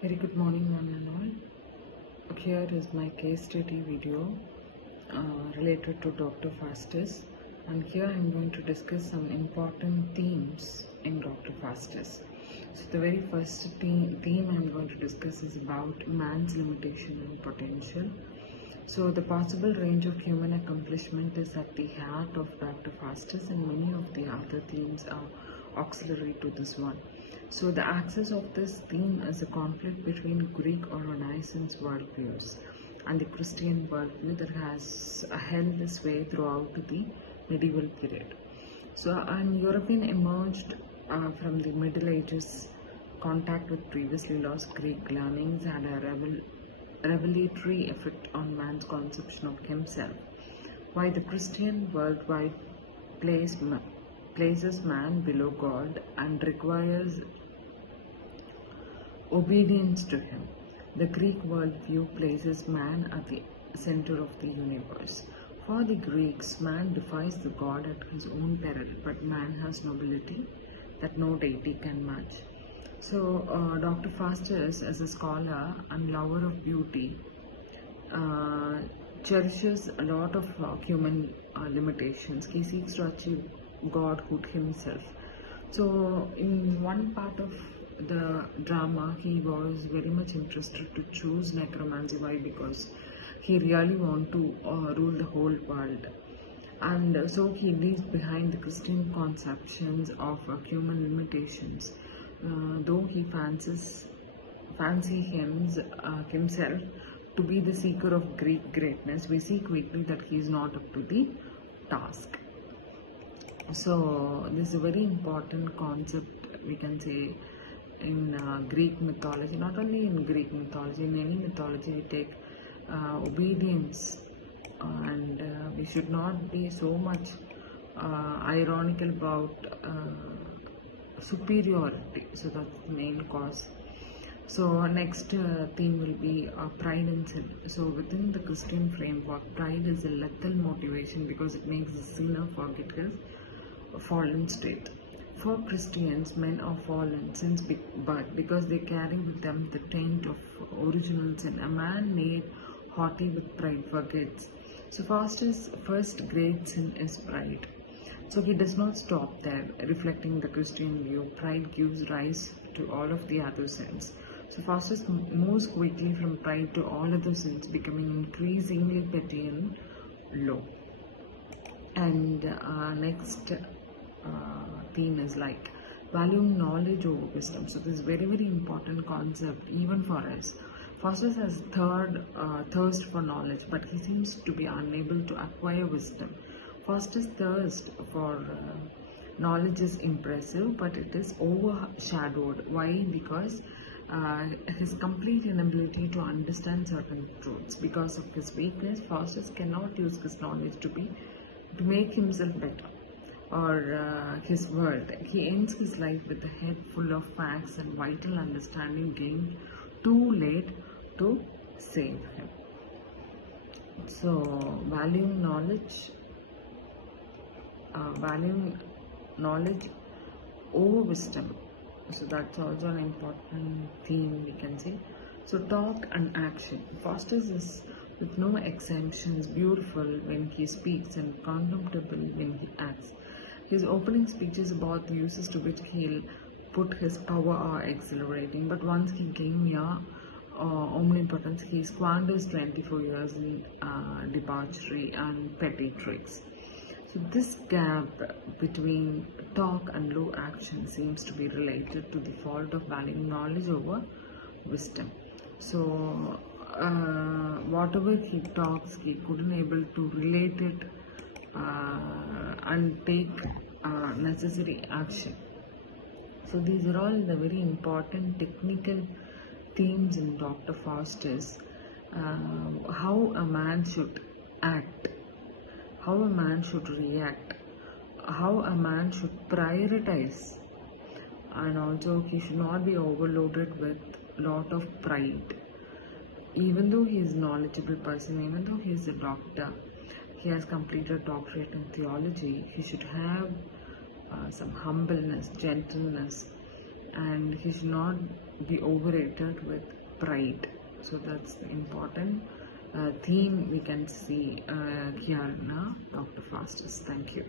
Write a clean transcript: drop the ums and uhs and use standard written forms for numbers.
Very good morning, one and all. Here is my case study video related to Dr. Faustus, and here I am going to discuss some important themes in Dr. Faustus. So the very first theme I am going to discuss is about man's limitation and potential. So the possible range of human accomplishment is at the heart of Dr. Faustus, and many of the other themes are auxiliary to this one. So the axis of this theme is a conflict between Greek or Renaissance worldviews and the Christian worldview that has held this way throughout the medieval period. So an European emerged from the Middle Ages. Contact with previously lost Greek learnings had a revelatory effect on man's conception of himself, while the Christian worldwide places man below God and requires obedience to him. The Greek worldview places man at the center of the universe. For the Greeks, man defies the God at his own peril, but man has nobility that no deity can match. So, Dr. Faustus, as a scholar and lover of beauty, cherishes a lot of human limitations. He seeks to achieve godhood himself. So, in one part of the drama, he was very much interested to choose necromancy. Why? Because he really wanted to rule the whole world. And so he leaves behind the Christian conceptions of human limitations. Though he fancies himself to be the seeker of Greek greatness, we see quickly that he is not up to the task. So this is a very important concept, we can say, in Greek mythology. Not only in Greek mythology, in any mythology we take obedience, and we should not be so much ironical about superiority. So that's the main cause. So next theme will be pride and sin. So within the Christian framework, pride is a lethal motivation because it makes the sinner forget his fallen state. For Christians, men are fallen since birth because they carry with them the taint of original sin. A man made haughty with pride forgets. So Faustus' first great sin is pride. So he does not stop there, reflecting the Christian view. Pride gives rise to all of the other sins. So Faustus moves quickly from pride to all other sins, becoming increasingly petty and low. And next theme is like valuing knowledge over wisdom. So this is very important concept even for us. Faustus has thirst for knowledge, but he seems to be unable to acquire wisdom. Faustus' thirst for knowledge is impressive, but it is overshadowed. Why? Because his complete inability to understand certain truths. Because of his weakness, Faustus cannot use his knowledge to make himself better or his world. He ends his life with a head full of facts and vital understanding gained too late to save him. So valuing knowledge over wisdom. So that's also an important theme, we can say. So talk and action. Faustus is, with no exemptions, beautiful when he speaks and contemptible when he acts. His opening speeches about the uses to which he'll put his power are exhilarating, but once he gains mere omnipotence, he squanders 24 years in debauchery and petty tricks. So this gap between talk and low action seems to be related to the fault of valuing knowledge over wisdom. So whatever he talks, he couldn't able to relate it and take necessary action. So these are all the very important technical themes in Dr. Faustus. How a man should act, how a man should react, how a man should prioritize, and also he should not be overloaded with lot of pride. Even though he is a knowledgeable person, even though he is a doctor, he has completed doctorate in theology, he should have some humbleness, gentleness, and he should not be overrated with pride. So that's the important theme we can see here in Dr. Faustus. Thank you.